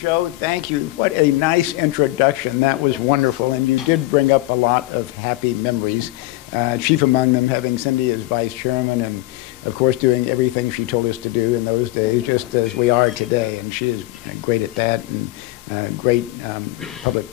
Joe, thank you. What a nice introduction. That was wonderful, and you did bring up a lot of happy memories. Chief among them having Cindy as vice chairman and, of course, doing everything she told us to do in those days, just as we are today. And she is great at that and great public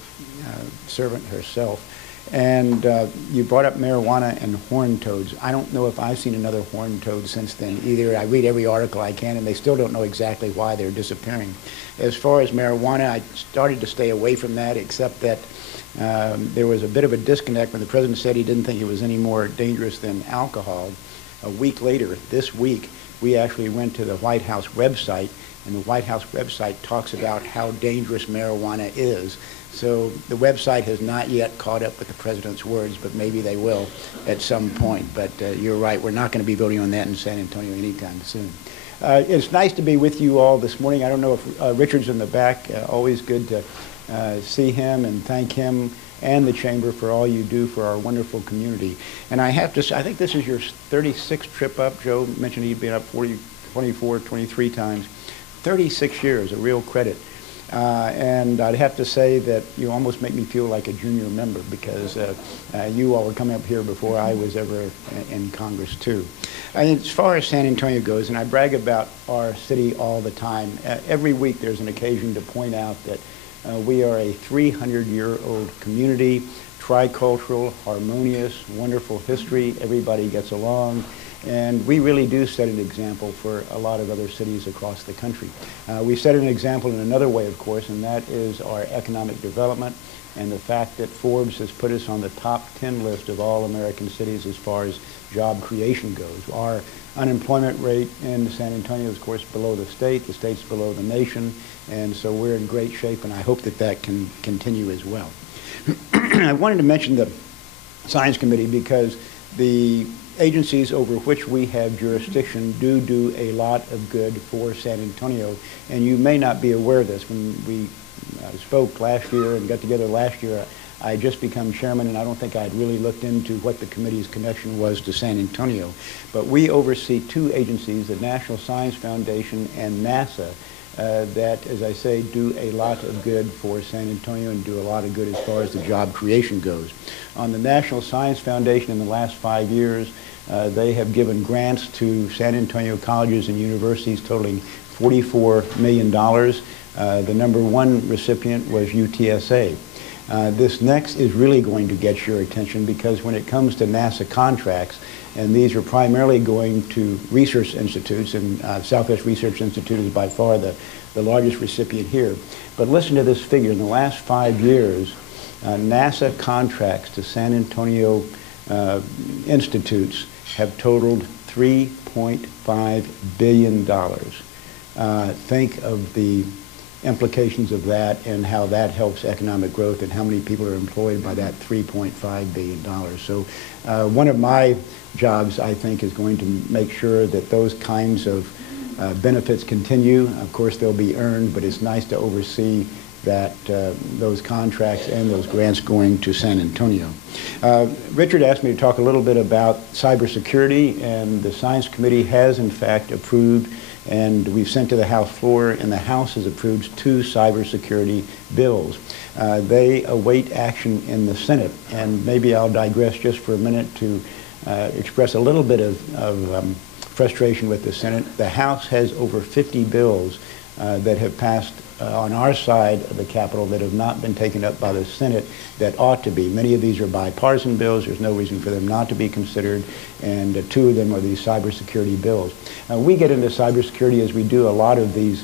servant herself. And you brought up marijuana and horned toads. I don't know if I've seen another horned toad since then either. I read every article I can, and they still don't know exactly why they're disappearing. As far as marijuana, I started to stay away from that, except that there was a bit of a disconnect when the president said he didn't think it was any more dangerous than alcohol. A week later, this week, we actually went to the White House website, and the White House website talks about how dangerous marijuana is. So the website has not yet caught up with the president's words, but maybe they will at some point. But you're right, we're not going to be voting on that in San Antonio anytime soon. It's nice to be with you all this morning. I don't know if Richard's in the back. Always good to see him and thank him and the chamber for all you do for our wonderful community. And I have to say, I think this is your 36th trip up. Joe mentioned he'd been up 24, 23 times. 36 years, a real credit. And I'd have to say that you almost make me feel like a junior member because you all were coming up here before I was ever in Congress too. And as far as San Antonio goes, and I brag about our city all the time, every week there's an occasion to point out that we are a 300-year-old community, tricultural, harmonious, wonderful history, everybody gets along. And we really do set an example for a lot of other cities across the country. We set an example in another way, of course, and that is our economic development and the fact that Forbes has put us on the top 10 list of all American cities as far as job creation goes. Our unemployment rate in San Antonio is, of course, below the state's below the nation, and so we're in great shape, and I hope that that can continue as well. I wanted to mention the Science Committee because the agencies over which we have jurisdiction do a lot of good for San Antonio, and you may not be aware of this. When we spoke last year and got together last year, I had just become chairman, and I don't think I had really looked into what the committee's connection was to San Antonio. But we oversee two agencies, the National Science Foundation and NASA, that, as I say, do a lot of good for San Antonio and do a lot of good as far as the job creation goes. On the National Science Foundation in the last 5 years, they have given grants to San Antonio colleges and universities totaling $44 million. The number one recipient was UTSA. This next is really going to get your attention because when it comes to NASA contracts, and these are primarily going to research institutes, and Southwest Research Institute is by far the largest recipient here. But listen to this figure. In the last 5 years, NASA contracts to San Antonio institutes have totaled $3.5 billion. Think of the implications of that and how that helps economic growth and how many people are employed by that $3.5 billion. So one of my jobs, I think, is going to make sure that those kinds of benefits continue. Of course, they'll be earned, but it's nice to oversee that those contracts and those grants going to San Antonio. Richard asked me to talk a little bit about cybersecurity, and the Science Committee has in fact approved, and we've sent to the House floor, and the House has approved 2 cybersecurity bills. They await action in the Senate, and maybe I'll digress just for a minute to express a little bit of frustration with the Senate. The House has over 50 bills that have passed on our side of the Capitol that have not been taken up by the Senate that ought to be. Many of these are bipartisan bills. There's no reason for them not to be considered, and 2 of them are these cybersecurity bills. We get into cybersecurity, as we do a lot of these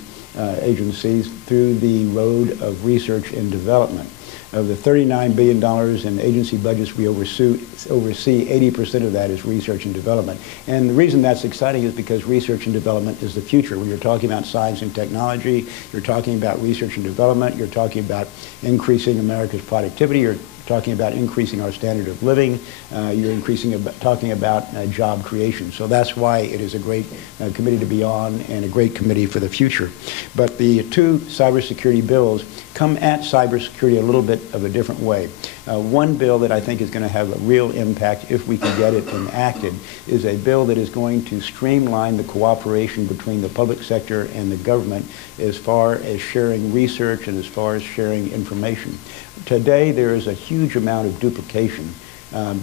agencies, through the road of research and development. Of the $39 billion in agency budgets we oversee, 80% of that is research and development. And the reason that's exciting is because research and development is the future. When you're talking about science and technology, you're talking about research and development, you're talking about increasing America's productivity, you're talking about increasing our standard of living. You're talking about job creation. So that's why it is a great committee to be on and a great committee for the future. But the two cybersecurity bills come at cybersecurity a little bit of a different way. One bill that I think is going to have a real impact if we can get it enacted is a bill that is going to streamline the cooperation between the public sector and the government as far as sharing research and as far as sharing information. Today there is a huge amount of duplication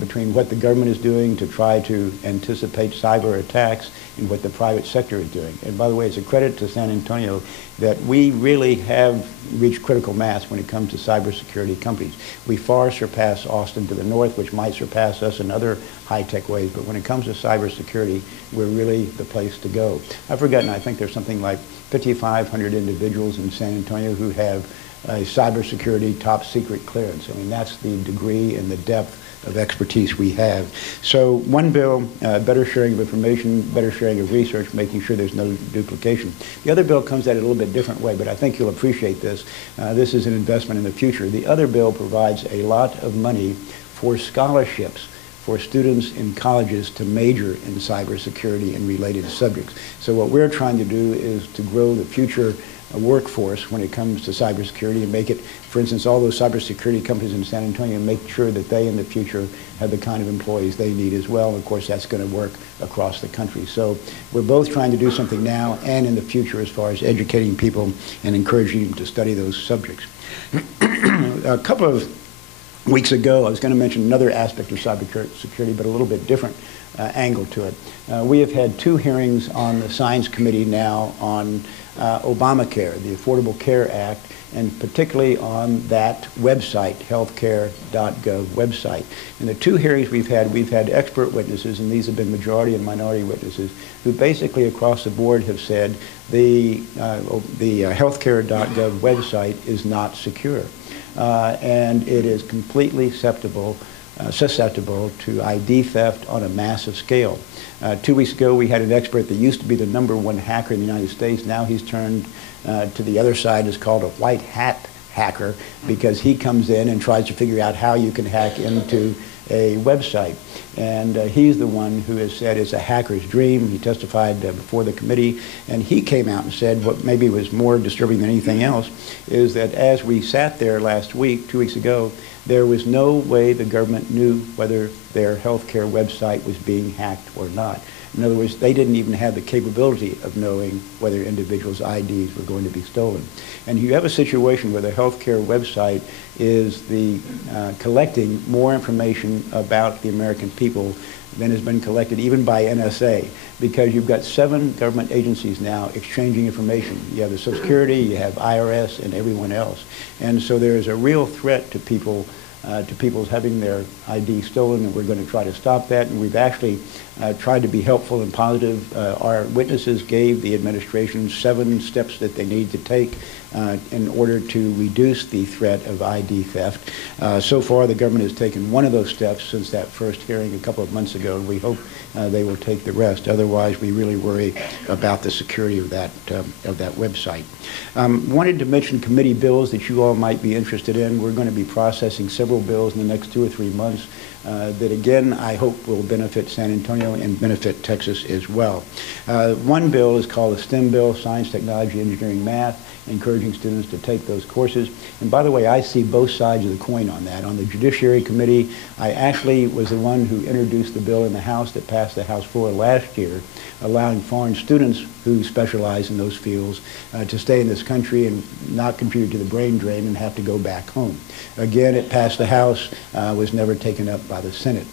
between what the government is doing to try to anticipate cyber attacks and what the private sector is doing. And by the way, it's a credit to San Antonio that we really have reached critical mass when it comes to cybersecurity companies. We far surpass Austin to the north, which might surpass us in other high-tech ways, but when it comes to cybersecurity, we're really the place to go. I've forgotten, I think there's something like 5,500 individuals in San Antonio who have a cybersecurity top secret clearance. I mean, that's the degree and the depth of expertise we have. So one bill, better sharing of information, better sharing of research, making sure there's no duplication. The other bill comes at it a little bit different way, but I think you'll appreciate this. This is an investment in the future. The other bill provides a lot of money for scholarships for students in colleges to major in cybersecurity and related subjects. So what we're trying to do is to grow the future workforce when it comes to cybersecurity and make it, for instance, all those cybersecurity companies in San Antonio, make sure that they in the future have the kind of employees they need as well. And of course, that's going to work across the country. So we're both trying to do something now and in the future as far as educating people and encouraging them to study those subjects. A couple of weeks ago, I was going to mention another aspect of cybersecurity, but a little bit different angle to it. We have had two hearings on the Science Committee now on Obamacare, the Affordable Care Act, and particularly on that website, healthcare.gov website. In the two hearings we've had expert witnesses, and these have been majority and minority witnesses, who basically across the board have said the healthcare.gov website is not secure. And it is completely susceptible to ID theft on a massive scale. 2 weeks ago, we had an expert that used to be the #1 hacker in the United States. Now he's turned to the other side, is called a white hat hacker, because he comes in and tries to figure out how you can hack into a website. And he's the one who has said it's a hacker's dream. He testified before the committee, and he came out and said what maybe was more disturbing than anything else is that as we sat there last week, 2 weeks ago, there was no way the government knew whether their healthcare website was being hacked or not. In other words, they didn't even have the capability of knowing whether individuals' IDs were going to be stolen. And you have a situation where the healthcare website is collecting more information about the American people than has been collected even by NSA, because you've got 7 government agencies now exchanging information. You have the Social Security, you have IRS, and everyone else. And so there is a real threat to people's having their ID stolen, and we're going to try to stop that. And we've actually tried to be helpful and positive. Our witnesses gave the administration 7 steps that they need to take in order to reduce the threat of ID theft. So far, the government has taken 1 of those steps since that first hearing a couple of months ago, and we hope they will take the rest. Otherwise, we really worry about the security of that website. Wanted to mention committee bills that you all might be interested in. We're going to be processing several bills in the next 2 or 3 months that, again, I hope will benefit San Antonio and benefit Texas as well. One bill is called the STEM bill, Science, Technology, Engineering, Math, encouraging students to take those courses. And by the way, I see both sides of the coin on that. On the Judiciary Committee, I actually was the one who introduced the bill in the House that passed the House floor last year, allowing foreign students who specialize in those fields to stay in this country and not contribute to the brain drain and have to go back home. Again, it passed the House, was never taken up by the Senate.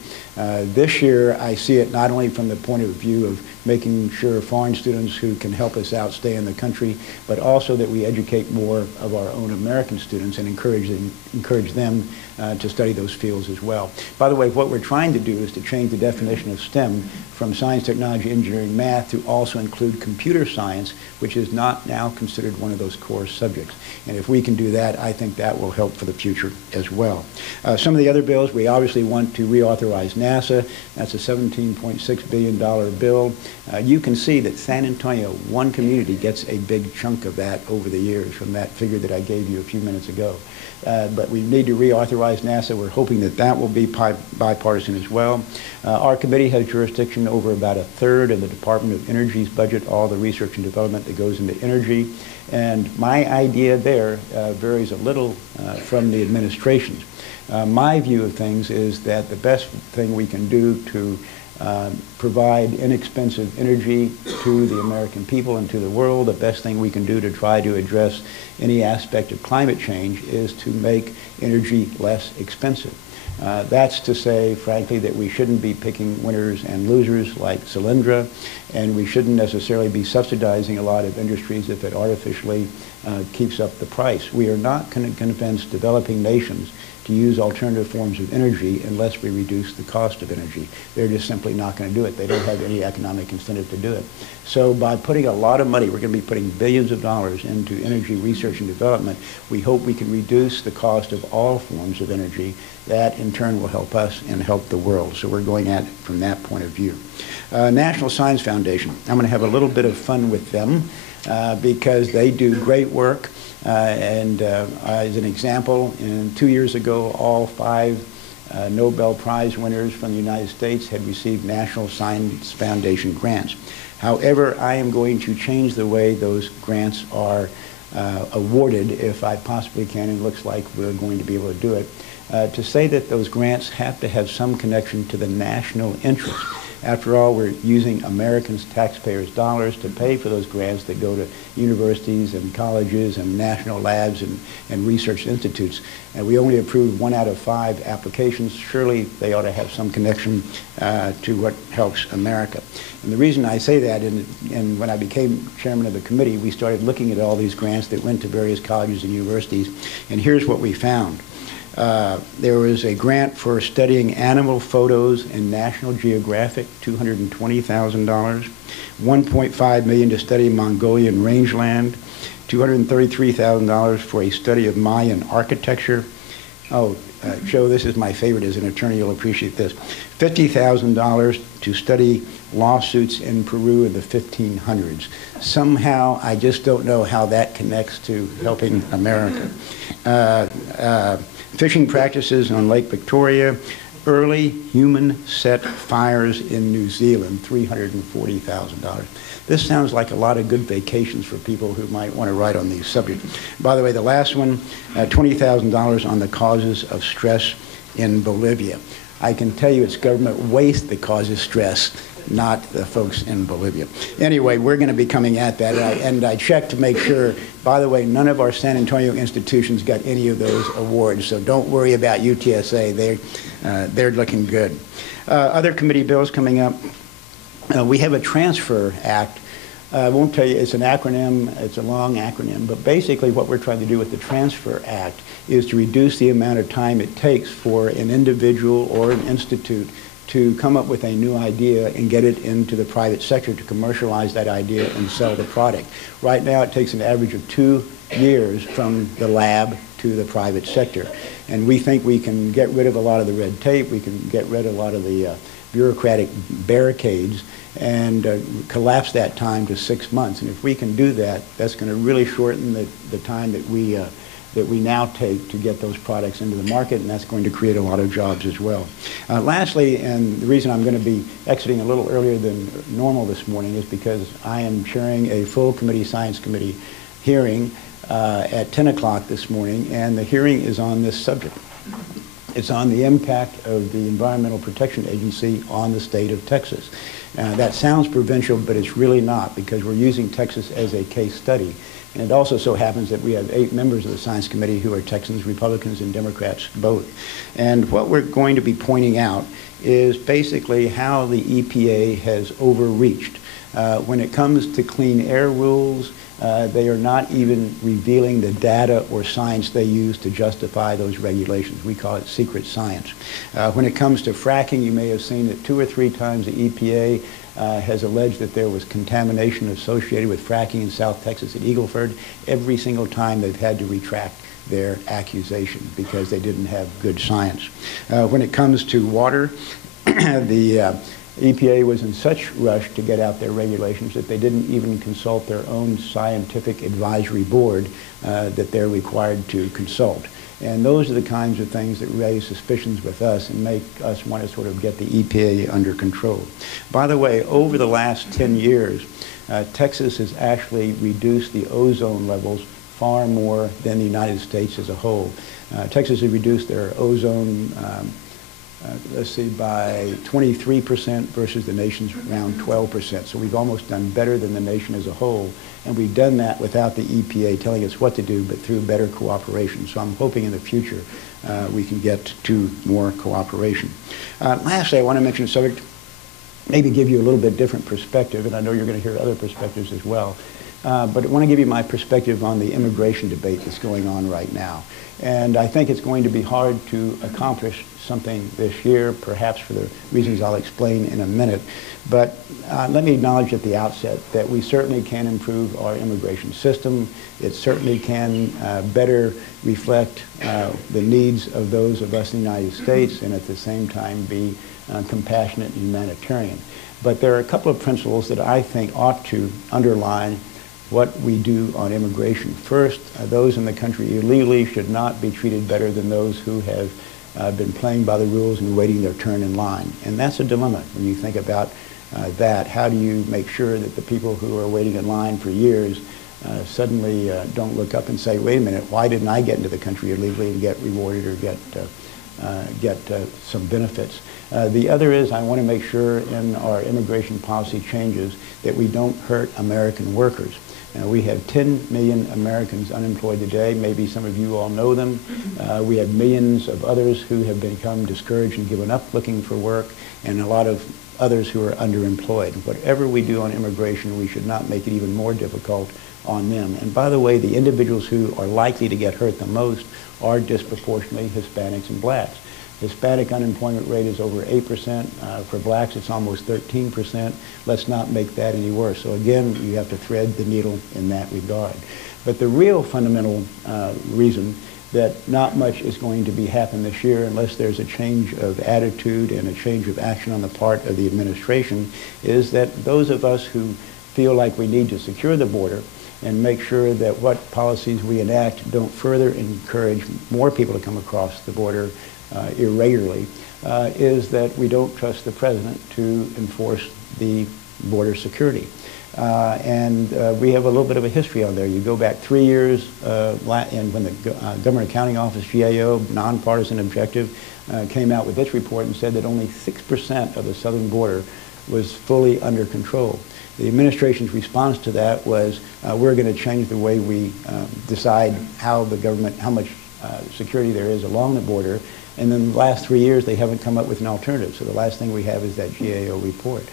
This year, I see it not only from the point of view of making sure foreign students who can help us out stay in the country, but also that we educate more of our own American students and encourage them to study those fields as well. By the way, what we're trying to do is to change the definition of STEM from science, technology, engineering, math to also include computer science, which is not now considered one of those core subjects. And if we can do that, I think that will help for the future as well. Some of the other bills, we obviously want to reauthorize NASA. That's a $17.6 billion bill. You can see that San Antonio, one community, gets a big chunk of that over the years from that figure that I gave you a few minutes ago. But we need to reauthorize authorize NASA. We're hoping that that will be bipartisan as well. Our committee has jurisdiction over about a third of the Department of Energy's budget, all the research and development that goes into energy. And my idea there varies a little from the administration's. My view of things is that the best thing we can do to provide inexpensive energy to the American people and to the world, the best thing we can do to try to address any aspect of climate change is to make energy less expensive. That's to say, frankly, that we shouldn't be picking winners and losers like Solyndra, and we shouldn't necessarily be subsidizing a lot of industries if it artificially keeps up the price. We are not going to convince developing nations to use alternative forms of energy unless we reduce the cost of energy. They're just simply not going to do it. They don't have any economic incentive to do it. So by putting a lot of money, we're going to be putting billions of dollars into energy research and development, we hope we can reduce the cost of all forms of energy. That in turn will help us and help the world. So we're going at it from that point of view. National Science Foundation. I'm going to have a little bit of fun with them because they do great work. As an example, 2 years ago, all 5 Nobel Prize winners from the United States had received National Science Foundation grants. However, I am going to change the way those grants are awarded, if I possibly can, and it looks like we're going to be able to do it, to say that those grants have to have some connection to the national interest. After all, we're using Americans' taxpayers' dollars to pay for those grants that go to universities and colleges and national labs and research institutes. And we only approved 1 out of 5 applications. Surely they ought to have some connection to what helps America. And the reason I say that, and when I became chairman of the committee, we started looking at all these grants that went to various colleges and universities. And here's what we found. There was a grant for studying animal photos in National Geographic, $220,000. $1.5 million to study Mongolian rangeland. $233,000 for a study of Mayan architecture. Oh, Joe, this is my favorite as an attorney. You'll appreciate this. $50,000 to study lawsuits in Peru in the 1500s. Somehow, I just don't know how that connects to helping America. Fishing practices on Lake Victoria, early human set fires in New Zealand, $340,000. This sounds like a lot of good vacations for people who might want to write on these subjects. By the way, the last one, $20,000 on the causes of stress in Bolivia. I can tell you it's government waste that causes stress, not the folks in Bolivia. Anyway, we're going to be coming at that, and I checked to make sure. By the way, none of our San Antonio institutions got any of those awards, so don't worry about UTSA. They're looking good. Other committee bills coming up. We have a Transfer Act. I won't tell you, it's an acronym, it's a long acronym, but basically what we're trying to do with the Transfer Act is to reduce the amount of time it takes for an individual or an institute to come up with a new idea and get it into the private sector to commercialize that idea and sell the product. Right now it takes an average of 2 years from the lab to the private sector. And we think we can get rid of a lot of the red tape, we can get rid of a lot of the bureaucratic barricades and collapse that time to 6 months. And if we can do that, that's going to really shorten the time that we now take to get those products into the market, and that's going to create a lot of jobs as well. Lastly, and the reason I'm going to be exiting a little earlier than normal this morning is because I am chairing a full committee, Science Committee hearing at 10 o'clock this morning, and the hearing is on this subject. It's on the impact of the Environmental Protection Agency on the state of Texas. That sounds provincial, but it's really not, because we're using Texas as a case study. And it also so happens that we have 8 members of the Science Committee who are Texans, Republicans, and Democrats both. And what we're going to be pointing out is basically how the EPA has overreached. When it comes to clean air rules, they are not even revealing the data or science they use to justify those regulations. We call it secret science. When it comes to fracking, you may have seen that 2 or 3 times the EPA has alleged that there was contamination associated with fracking in South Texas at Eagle Ford. Every single time they've had to retract their accusation because they didn't have good science. When it comes to water, the EPA was in such rush to get out their regulations that they didn't even consult their own scientific advisory board that they're required to consult. And those are the kinds of things that raise suspicions with us and make us want to sort of get the EPA under control. By the way, over the last 10 years, Texas has actually reduced the ozone levels far more than the United States as a whole. Texas has reduced their ozone, let's see, by 23% versus the nation's around 12%. So we've almost done better than the nation as a whole. And we've done that without the EPA telling us what to do, but through better cooperation. So I'm hoping in the future we can get to more cooperation. Lastly, I want to mention a subject, maybe give you a little bit different perspective, and I know you're going to hear other perspectives as well. But I want to give you my perspective on the immigration debate that's going on right now. And I think it's going to be hard to accomplish something this year, perhaps for the reasons I'll explain in a minute. But let me acknowledge at the outset that we certainly can improve our immigration system. It certainly can better reflect the needs of those of us in the United States and at the same time be compassionate and humanitarian. But there are a couple of principles that I think ought to underline what we do on immigration. First, those in the country illegally should not be treated better than those who have been playing by the rules and waiting their turn in line. And that's a dilemma when you think about that. How do you make sure that the people who are waiting in line for years suddenly don't look up and say, wait a minute, why didn't I get into the country illegally and get rewarded or get some benefits? The other is I want to make sure in our immigration policy changes that we don't hurt American workers. We have 10 million Americans unemployed today. Maybe some of you all know them. We have millions of others who have become discouraged and given up looking for work, and a lot of others who are underemployed. Whatever we do on immigration, we should not make it even more difficult on them. And by the way, the individuals who are likely to get hurt the most are disproportionately Hispanics and blacks. Hispanic unemployment rate is over 8%. For blacks, it's almost 13%. Let's not make that any worse. So again, you have to thread the needle in that regard. But the real fundamental reason that not much is going to be happen this year unless there's a change of attitude and a change of action on the part of the administration is that those of us who feel like we need to secure the border and make sure that what policies we enact don't further encourage more people to come across the border irregularly, is that we don't trust the president to enforce the border security. And we have a little bit of a history on there. You go back 3 years, and when the Government Accounting Office, GAO, nonpartisan objective, came out with this report and said that only 6% of the southern border was fully under control. The administration's response to that was, we're going to change the way we decide how the government, how much security there is along the border. And in the last 3 years, they haven't come up with an alternative. So the last thing we have is that GAO report.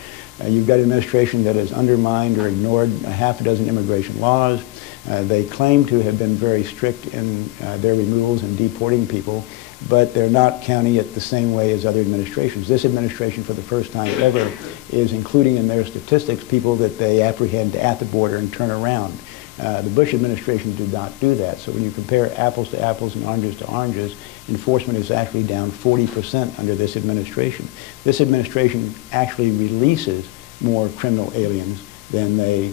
You've got an administration that has undermined or ignored a half a dozen immigration laws. They claim to have been very strict in their removals and deporting people, but they're not counting it the same way as other administrations. This administration, for the first time ever, is including in their statistics people that they apprehend at the border and turn around. The Bush administration did not do that. So when you compare apples to apples and oranges to oranges, enforcement is actually down 40% under this administration. This administration actually releases more criminal aliens than they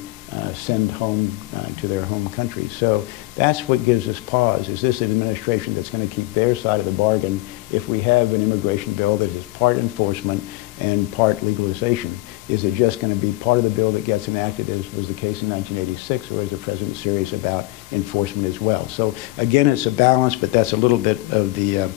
send home to their home countries. So that's what gives us pause. Is this an administration that's going to keep their side of the bargain if we have an immigration bill that is part enforcement and part legalization? Is it just going to be part of the bill that gets enacted, as was the case in 1986, or is the president serious about enforcement as well? So again, it's a balance, but that's a little bit of the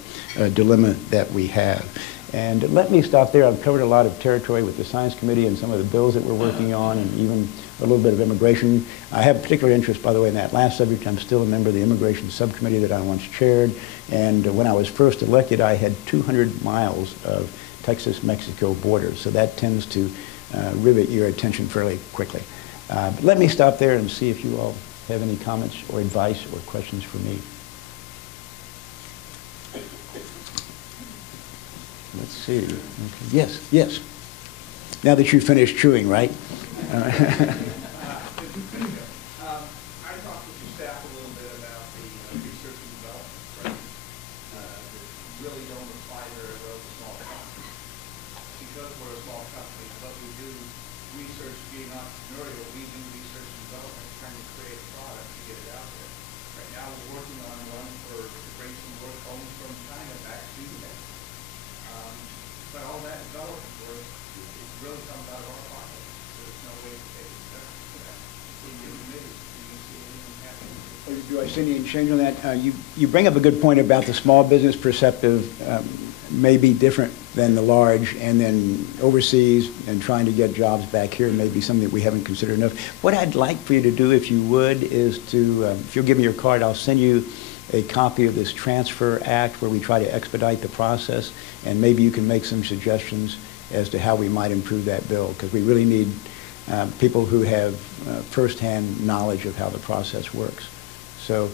dilemma that we have. And let me stop there. I've covered a lot of territory with the Science Committee and some of the bills that we're working on, and even a little bit of immigration. I have particular interest, by the way, in that last subject. I'm still a member of the Immigration Subcommittee that I once chaired. And when I was first elected, I had 200 miles of Texas-Mexico border. So that tends to rivet your attention fairly quickly. Let me stop there and see if you all have any comments or advice or questions for me. Let's see. Okay. Yes, yes. Now that you've finished chewing, right? I talked with your staff a little bit about the research and development programs that really don't apply very well to small companies. Because we're a small company, but we do research, being entrepreneurial, we do research and development, trying to create a product to get it out there. Right now we're working on one to bring some work Do I see any change on that? You bring up a good point about the small business perspective may be different than the large, and then overseas and trying to get jobs back here may be something that we haven't considered enough. What I'd like for you to do, if you would, is to, if you'll give me your card, I'll send you a copy of this Transfer Act where we try to expedite the process, and maybe you can make some suggestions as to how we might improve that bill, because we really need people who have firsthand knowledge of how the process works. So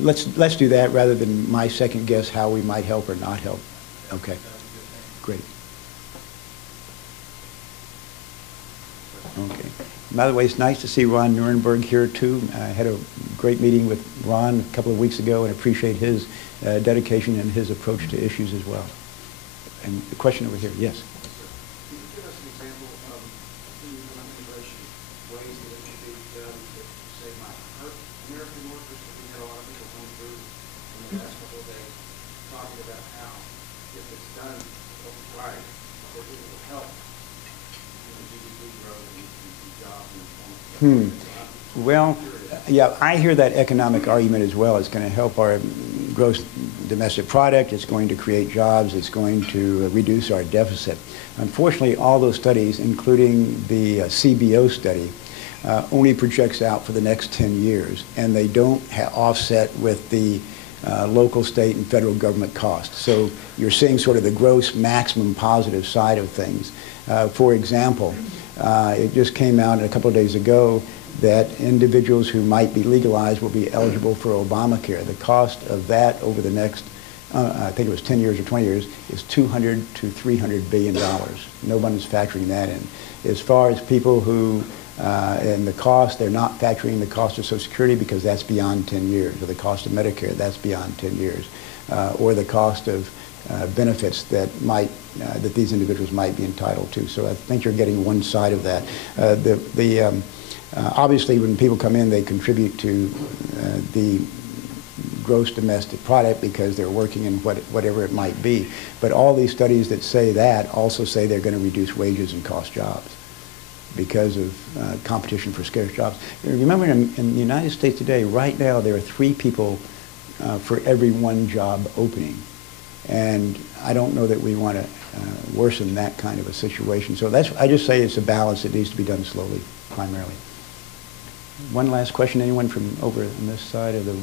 let's do that rather than my second guess how we might help or not help. Okay, great. Okay. By the way, it's nice to see Ron Nuremberg here too. I had a great meeting with Ron a couple of weeks ago and appreciate his dedication and his approach to issues as well. And the question over here, yes. Can you give us an example of immigration ways that it can be done that, say, might hurt American workers? We had a lot of people come through in the last couple of days talking about how, if it's done right, that it will help GDP growth and jobs and employment. Well, yeah, I hear that economic argument as well. It's going to help our gross domestic product. It's going to create jobs. It's going to reduce our deficit. Unfortunately, all those studies, including the CBO study, only projects out for the next 10 years, and they don't offset with the local, state, and federal government costs. So you're seeing sort of the gross maximum positive side of things. For example, it just came out a couple of days ago that individuals who might be legalized will be eligible for Obamacare. The cost of that over the next, I think it was 10 years or 20 years, is $200 to $300 billion. No one is factoring that in. As far as people who, and the cost, they're not factoring the cost of Social Security because that's beyond 10 years, or the cost of Medicare, that's beyond 10 years, or the cost of benefits that might, that these individuals might be entitled to. So I think you're getting one side of that. Obviously, when people come in, they contribute to the gross domestic product because they're working in whatever it might be. But all these studies that say that also say they're going to reduce wages and cost jobs because of competition for scarce jobs. Remember, in the United States today, right now, there are 3 people for every 1 job opening. And I don't know that we want to worsen that kind of a situation. So that's, I just say it's a balance that needs to be done slowly, primarily. One last question, anyone from over on this side of the room?